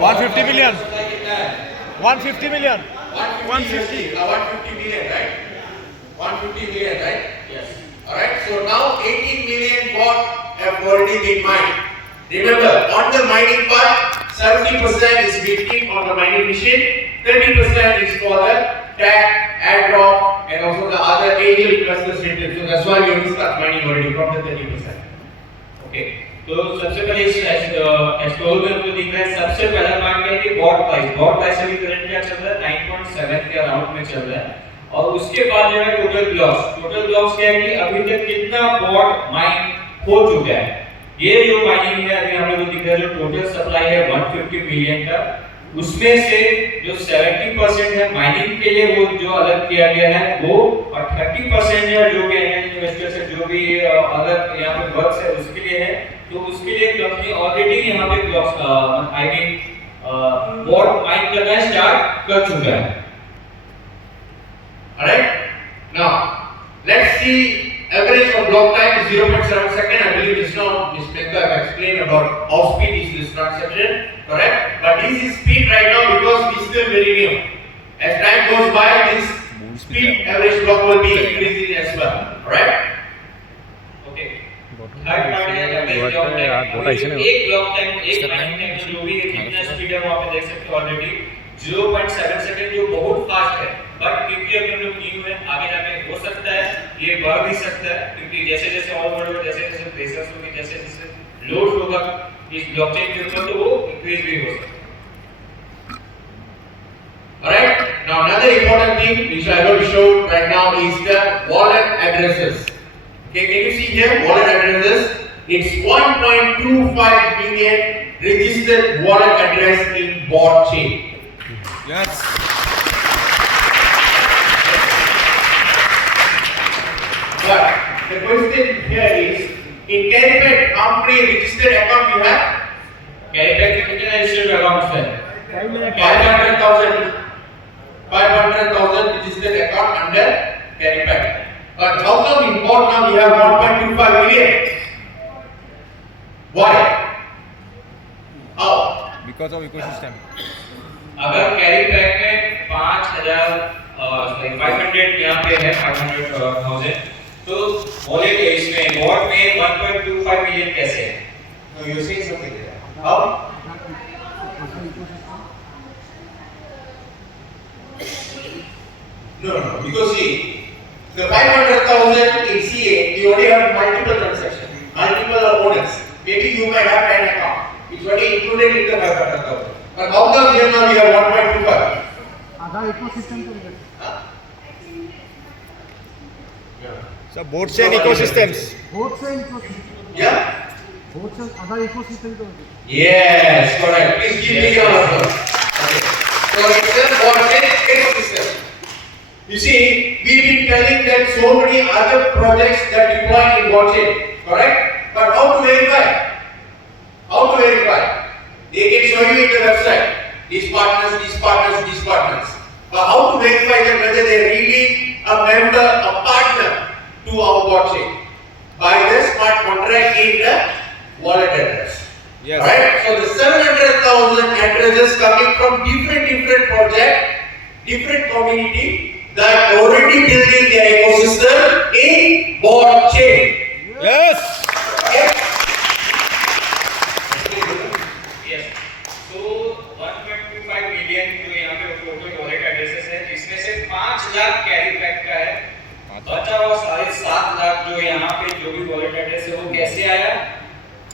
150 million. 150 million. 150. 150 million, right? 150 million, right? Yes. Alright, so now 18 million what have already been mined. Remember, on the mining part, 70% is waiting on the mining machine, 30% is for the tag, add drop, and also the other angel plus the center. So that's why we will start mining already from the 30%. Okay. तो सबसे पहले इस एक्सप्लोर में हमको दिख रहा है सबसे पहला पार्ट क्या है कि बॉट प्राइस अभी करंट क्या चल रहा है 9.7 के अराउंड में चल रहा है और उसके बाद जो है टोटल ब्लॉक्स क्या है कि अभी तक कितना बॉट माइन हो चुका है ये जो माइनिंग है अभी हम लोग को दिख रहा है जो टोटल सप्लाई है 150 मिलियन का उसमें से जो 70% है माइनिंग के लिए वो जो अलग किया गया है वो और 30% है जो भी इन्वेस्टर्स है जो भी अलग यहाँ पे वर्क्स है उसके लिए है तो उसके लिए कंपनी ऑलरेडी यहाँ पे blocks I mean bot mine करना स्टार्ट कर चुका है Alright? Now, let's see average of block time is 0.7 second. I believe just now Ms. Mehta have explained about how speed is this transaction, correct? But this is speed right now because we still very new. As time goes by, this speed average block will be increasing as well, alright? Okay. Third part है average block time. एक block time एक mining time जो भी कितना स्पीड है वहाँ पे देख सकते हो ऑलरेडी 0.7 सेकंड जो बहुत फास्ट है बट क्योंकि अभी हम लोग न्यू है आगे जाके हो सकता है ये बढ़ भी सकता है क्योंकि जैसे जैसे और बढ़ेगा जैसे जैसे प्रेशर्स होंगे जैसे जैसे लोड होगा इस ब्लॉकचेन के ऊपर तो वो इंक्रीज भी हो सकता है Alright, now another important thing which I will show right now is the wallet addresses. Okay, can you see here wallet addresses? It's 1.25 million registered wallet address in bot chain. Yes. But the question here is, in Caripet, how many registered account you have? कैरिपेट के कितने registered accounts हैं 500,000 registered account under Caripet. But how come in bot now we have 1.25 million? Why? How? Because of ecosystem. अगर कैरिपेट में 500 यहाँ पे है 500,000 तो वॉलेट है इसमें बॉट में 1.25 मिलियन कैसे है No, you say something there. How? No, because see, the 500,000 in CA, you already have multiple transactions, multiple owners. Maybe you might have 10 accounts. It's already included in the 500,000. But how come here now we have 1.25? आधा इकोसिस्टम को लेकर So both chain ecosystems. बहुत से ecosystem Yeah? बहुत से आधा इकोसिस्टम को लेकर Yes, correct. Please give me your answer. Okay. So it's a blockchain ecosystem. You see, we've been telling that so many other projects that deploy in blockchain, correct? But how to verify? How to verify? They can show you in the website. These partners, these partners, these partners. But how to verify them whether they're really a member, a partner to our blockchain? By the smart contract in the wallet address. Yes. Right? So the 700,000 addresses coming from different project, different community that already building their ecosystem in blockchain. Yes. Okay? Yes. So 1.25 मिलियन जो यहाँ पे total wallet addresses है जिसमें से 5 लाख कैरीपैक का है बचा हुआ 7.5 लाख जो यहाँ पे जो भी वॉलेट एड्रेस है वो कैसे आया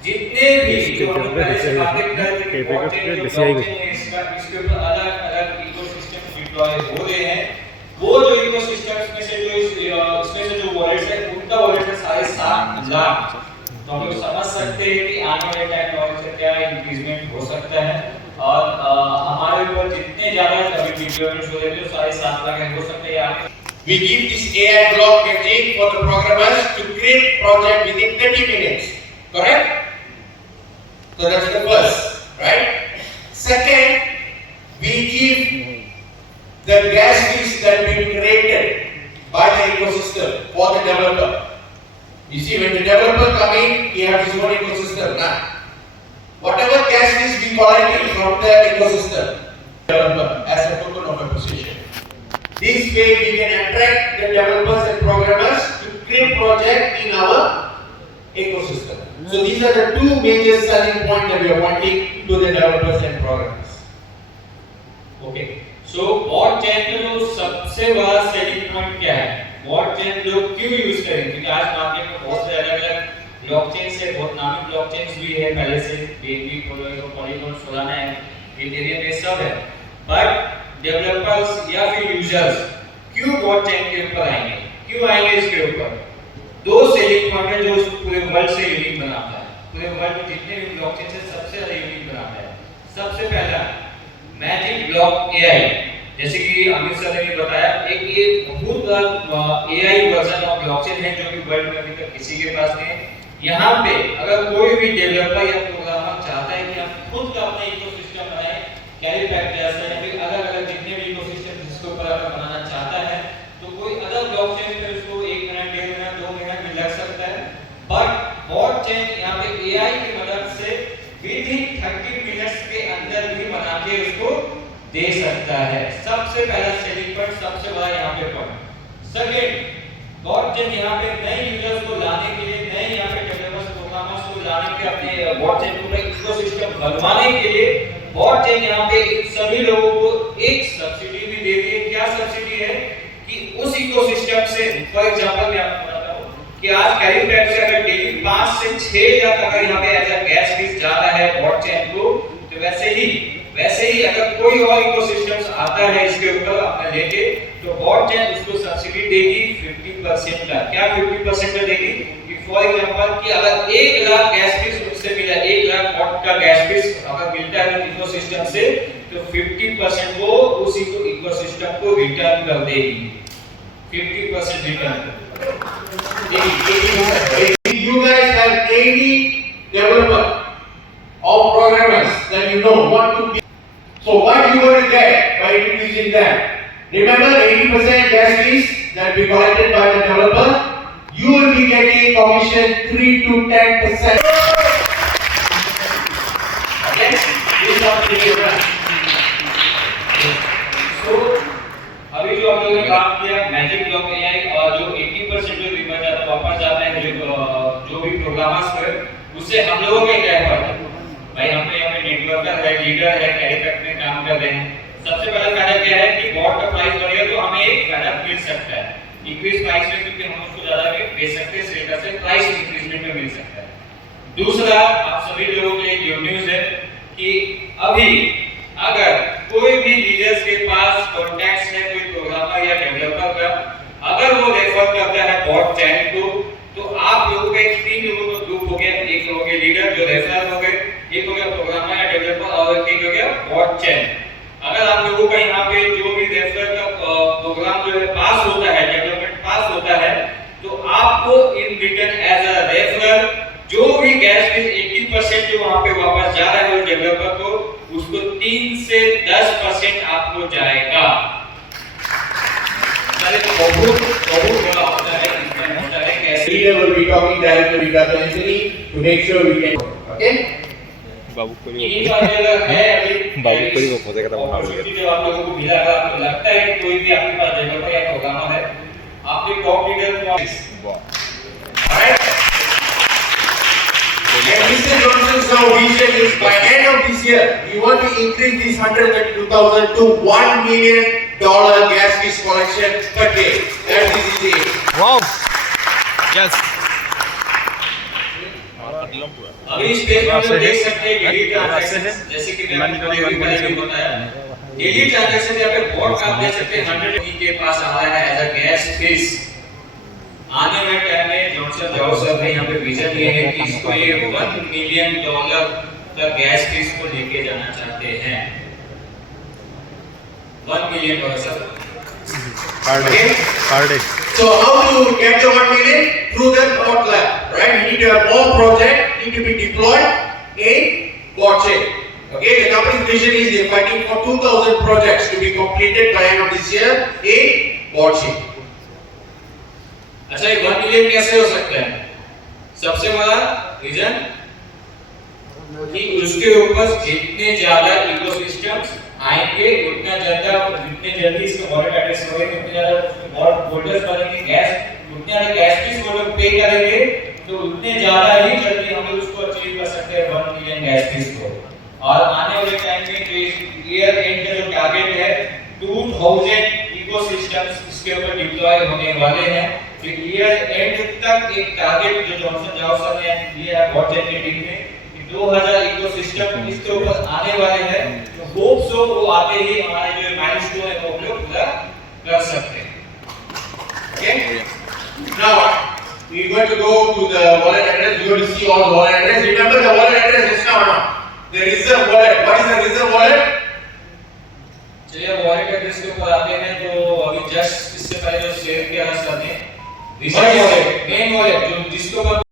जितने भी जो हम लोग पहले से बातें कर रहे थे ब्लॉकचेन है इसके ऊपर अलग-अलग इकोसिस्टम डिप्लॉय हो रहे हैं वो जो इकोसिस्टम्स में से जो इसमें से जो वॉलेट्स है उनका वॉलेट है 7.5 लाख तो हम लोग समझ सकते हैं कि आने वाले टाइम में और क्या इंक्रीजमेंट हो सकता है और हमारे ऊपर जितने ज्यादा अभी डिप्लॉयमेंट हो रहे हैं 7.5 लाख हो सकते हैं आगे We give this AI blockchain for the programmers to create project within 30 minutes. Correct? So that's the first, right? Second, we give the gas fees that have been created by the ecosystem for the developer. You see, when the developer come in, he has his own ecosystem now. whatever gas is we collect from the ecosystem developer as a token of appreciation. This way we can attract the developers and programmers to create project in our ecosystem. So these are the two major selling points that we are pointing to the developers and programmers. Okay so bot chain का जो सबसे बड़ा selling point क्या है, bot chain लोग क्यों यूज करें, क्योंकि आज मार्केट में बहुत से अलग-अलग ब्लॉकचेन से बहुत नामी ब्लॉकचेन्स भी है पहले से, BNB, पॉलीगॉन, सोलाना है, इथेरियम, ये सब है, बट डेवलपर्स या फिर यूजर्स क्यों बॉट चेन के ऊपर आएंगे, क्यों आएंगे इसके ऊपर? दो सेलिंग पॉइंट है जो उसको पूरे वर्ल्ड से यूनिक बनाता है, पूरे वर्ल्ड में जितने भी ब्लॉकचेन से सबसे ज्यादा यूनिक बनाता है। सबसे पहला मैजिक ब्लॉक एआई, जैसे कि अमित सर ने बताया, एक ये बहुत बड़ा एआई वर्जन ऑफ ब्लॉकचेन है जो कि वर्ल्ड में अभी तक किसी के पास नहीं है। यहाँ पे अगर कोई भी डेवलपर या प्रोग्रामर चाहता है कि आप खुद का अपना इकोसिस्टम बनाएं, कैरीपैक जैसा या फिर अलग-अलग जितने भी इकोसिस्टम जिसके ऊपर अगर बनाना चाहता है, तो कोई अदर ब्लॉकचेन पे उसको 1 मिनट, 1.5 मिनट, 2 मिनट भी लग सकता है, बट बॉट चेन यहाँ पे एआई की मदद से विदिन 30 मिनट्स के अंदर भी बना के उसको दे सकता है। सबसे पहला सेलिंग पॉइंट, सबसे बड़ा यहाँ पे पॉइंट। सेकंड, बॉट चेन यहाँ पे नए यूजर्स को लाने के लिए, नए यहाँ पे डेवलपर्स, प्रोग्रामर्स को लाने के अपने बॉट चेन को एक इकोसिस्टम बनवाने के लिए बॉट चेन यहाँ पे सभी लोगों को एक सब्सिडी भी दे रही है। क्या सब्सिडी है कि उस इकोसिस्टम से, फॉर एग्जांपल मैं आपको बताता हूँ कि आज कैरीपैक से अगर डेली 5 से 6 लाख अगर यहाँ पे एज अ गैस फीस जा रहा है बॉट चेन को, तो वैसे ही अगर कोई और इकोसिस्टम्स आता है इसके ऊपर अपना लेके, तो बॉट चेन उसको सब्सिडी देगी 50% का। क्या 50% का देगी कि फॉर एग्जांपल कि अगर 1 लाख गैस फीस उससे मिला, 1 लाख वॉट का गैस फीस अगर मिलता है इकोसिस्टम से, तो 50% वो उस इकोसिस्टम को रिटर्न कर देगी, 50% return. If you guys have any developer or programmers that you know want to be, so what you going to get by introducing that? Remember 80% gas fees that we collected by the developer, you will be getting commission 3 to 10%. Okay? This is what we do. So अभी जो आप लोगों ने बात किया magic block AI, और जो 80% जो रिवर्स जाता है वापस जाता है जो भी प्रोग्रामर्स है, उससे हम लोगों में क्या फायदा? भाई हम यहाँ पे नेटवर्कर है, लीडर है, कैरीपैक में काम कर रहे हैं। सबसे पहला फायदा क्या है कि बॉट का प्राइस बढ़ेगा तो हमें एक फायदा मिल सकता है, इंक्रीज प्राइस में, क्योंकि हम उसको ज्यादा बेच सकते हैं, इस से प्राइस इंक्रीजमेंट में मिल सकता है। दूसरा, आप सभी लोगों के लिए गुड न्यूज़ है कि अभी अगर कोई भी लीडर्स के पास कॉन्टैक्ट्स है, कोई प्रोग्रामर या डेवलपर का, अगर वो रेफर करता है बॉट चैन को, तो आप लोगों का 3 लोगों का ग्रुप हो गया, एक हो गया लीडर जो रेफर हो गए, एक हो गया प्रोग्रामर या डेवलपर, और एक हो गया बॉट चैन। अगर आप लोगों का यहाँ पे जो भी रेफर का प्रोग्राम जो है पास होता है, डेवलपमेंट पास होता है, तो आपको in return as a referrer जो भी गैस फीस 80% जो वहां पे वापस जा रहा है उस डेवलपर को, उसको 3 से 10% आपको जाएगा। बहुत बड़ा होता है, कैसे Leader will be talking directly with Dr. Anthony to make sure we can. Okay? ये अगर है अभी बाबू कोई वो खोजेगा तो बना लेगा। जो आप लोगों को मिला, अगर आपको लगता है कि कोई भी आपके पास डेवलपर या प्रोग्रामर है, आपके टॉप लीडर को alright. And Mr. Johnson's now vision is by end of this year, we want to increase this 132,000 to $1 million gas fees collection per day. That is his aim. Wow. Yes. अभी इस पेज में हम लोग देख सकते हैं daily transaction, जैसे कि मैंने पहले भी बताया, डेली ट्रांजैक्शन यहाँ पे बॉट आप देख सकते हैं 100 के पास आ रहा है एज अ गैस फीस। आने वाले टाइम में जॉनसन जाओ सर ने यहाँ पे विजन ये है कि इसको ये $1 मिलियन का गैस फीस को लेके जाना चाहते हैं। $1 million sir Per day. So how to get the 1 million? Through the bot lab, right? We need to have more projects need to be deployed in bot chain. Okay, the company's vision is they're fighting for 2,000 projects to be completed by end of this year in bot chain. अच्छा, ये 1 मिलियन कैसे हो सकता है? सबसे बड़ा रीजन कि उसके ऊपर जितने ज्यादा इकोसिस्टम्स आएंगे उतना ज्यादा, जितने जल्दी इसके वॉलेट एड्रेस होंगे उतने ज्यादा और वोल्टर्स बनेंगे, गैस उतने ज्यादा गैस फीस वो लोग पे करेंगे, तो उतने ज्यादा ही जल्दी हम लोग उसको अचीव कर सकते हैं 1 मिलियन गैस फीस को। और आने वाले टाइम में जो ईयर एंड का जो टारगेट है 2000 इकोसिस्टम्स इसके ऊपर डिप्लॉय होने वाले हैं। तो ईयर एंड तक एक टारगेट जो जॉनसन जॉनसन ने दिया है बॉटजेट मीटिंग में कि 2000 इकोसिस्टम इसके ऊपर आने वाले हैं। तो होप सो वो आते ही हमारे जो माइलस्टोन है वो हम लोग पूरा कर सकते हैं। Okay? Now, we're going to go to the wallet address. We're going to see all the wallet address. Remember the wallet address just now, no? The reserve wallet. What is the reserve wallet? चलिए wallet address के ऊपर आते हैं। तो अभी जस्ट इससे पहले जो शेयर किया सर ने, मेन वॉलेट जो जिसके ऊपर